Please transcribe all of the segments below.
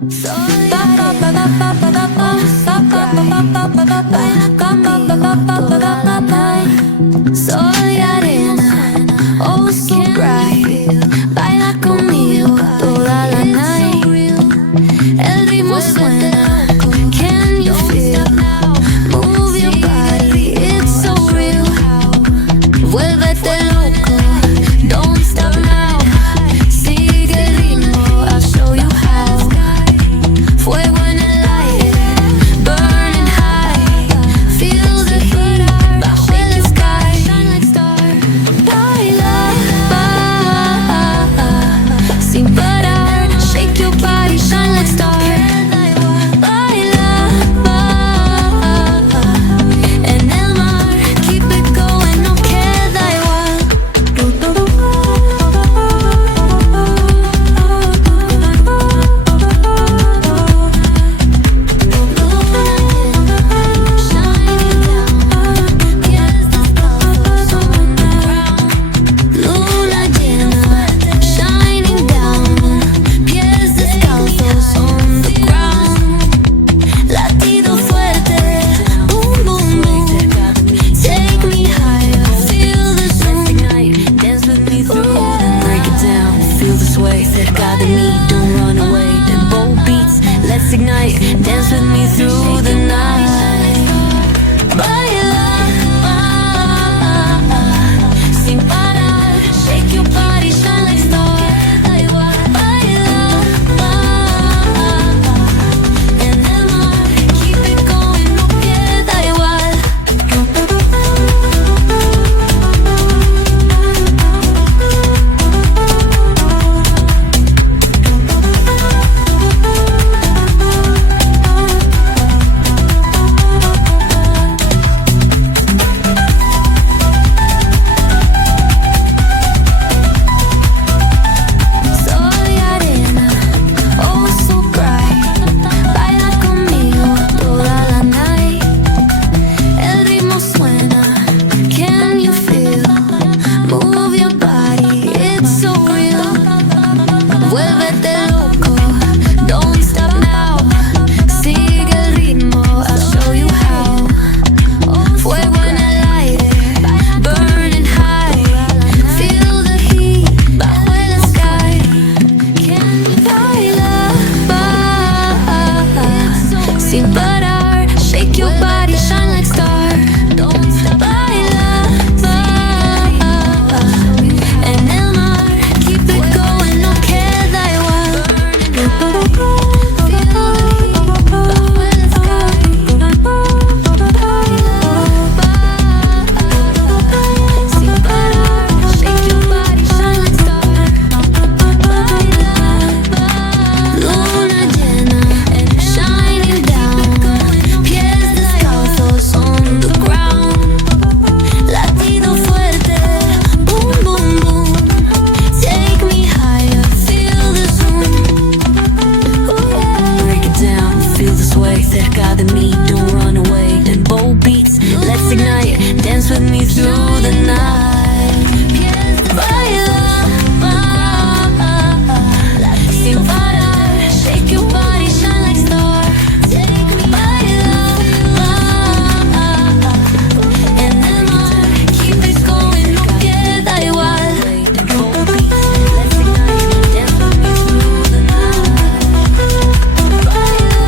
Soy arena, oh so bright. Baila conmigo toda la night. El ritmo suena, can you feel? Move your body, it's so real. Vuélvete loco, don't stop now. Sigue el ritmo, I'll show you how. Fuego en el aire, burning high. Feel the heat bajo el sky. Baila, sin parar. Shake your body, shine like star. Baila, en el mar. Keep it going, no queda igual. Luna llena, shining down, pies descalzos on the ground. Latido fuerte, boom boom boom. Take me higher, feel the zoom. Dance with me through, then break it down. Feel the sway, cerca de mí, don't run away. Then bold beats, let's ignite. Dance with me through the night. Baila, sin parar. Shake your body, shine like star. Baila, en el mar. Keep it going, no queda igual. Soy arena, oh so bright. Baila conmigo toda la night. El ritmo suena, can you feel? Move your body, it's so real. Vuélvete loco, don't stop now. Sigue el ritmo, I'll show you how. Fuego en el aire, burning high. Feel the heat bajo el sky. Baila, sin parar. Shake your body, shine like star. Baila, en el mar. Keep it going, no queda igual. Feel the heat bajo el sky. Sin parar. Shake your body, shine like star. Luna llena, shining down. Pies descalzos on the ground. Latido fuerte, boom boom boom. Take me higher, feel the zoom. Break it down, feel the sway, cerca de mí, don't run away. Then bold beats, let's ignite. Dance with me through the night. Baila, sin parar. Shake your body, shine like star. Baila, en el mar. Keep it going, no queda igual. Bold beats, let's ignite. Dance with me through the night. Baila,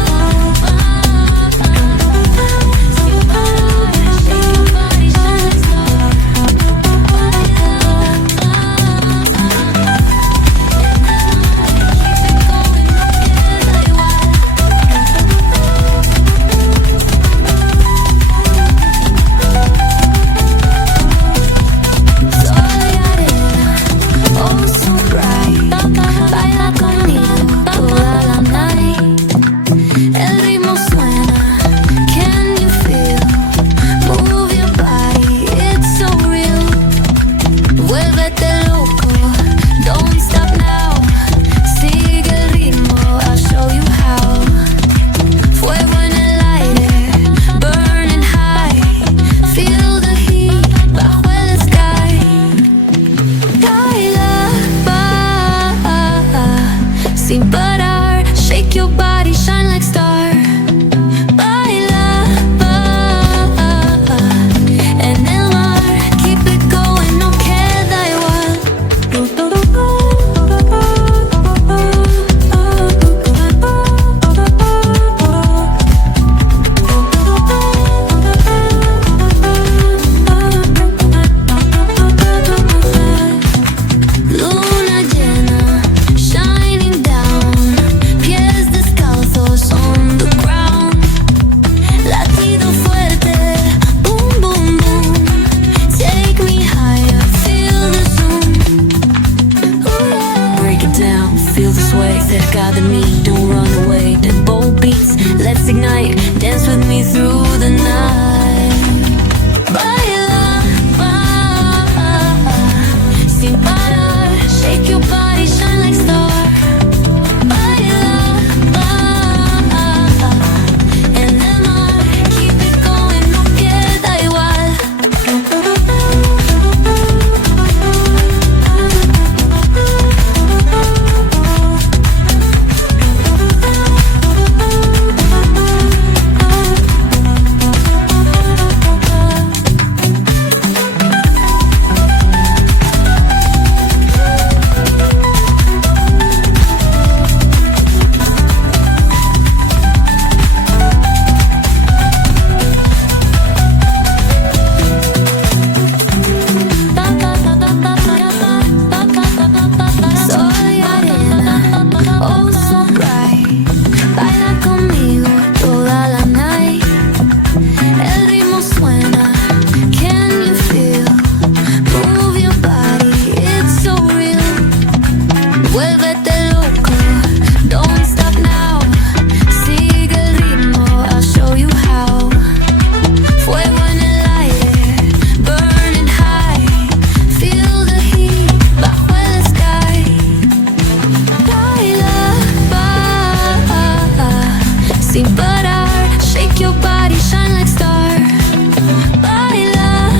feet but hard. Shake your body, shine like star. Baila,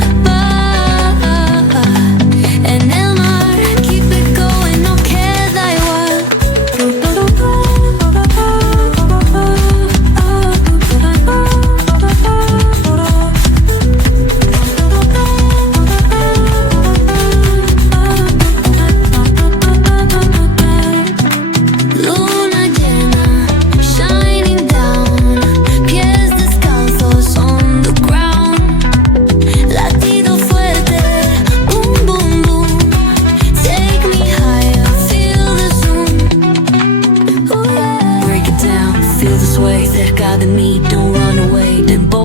en el mar. Keep it going, no queda igual. Luna llena, shining down. Pies descalzos on the ground. Latido fuerte, boom, boom, boom. Take me higher, feel the zoom. Ooh, yeah. Break it down, feel the sway cerca de mí, don't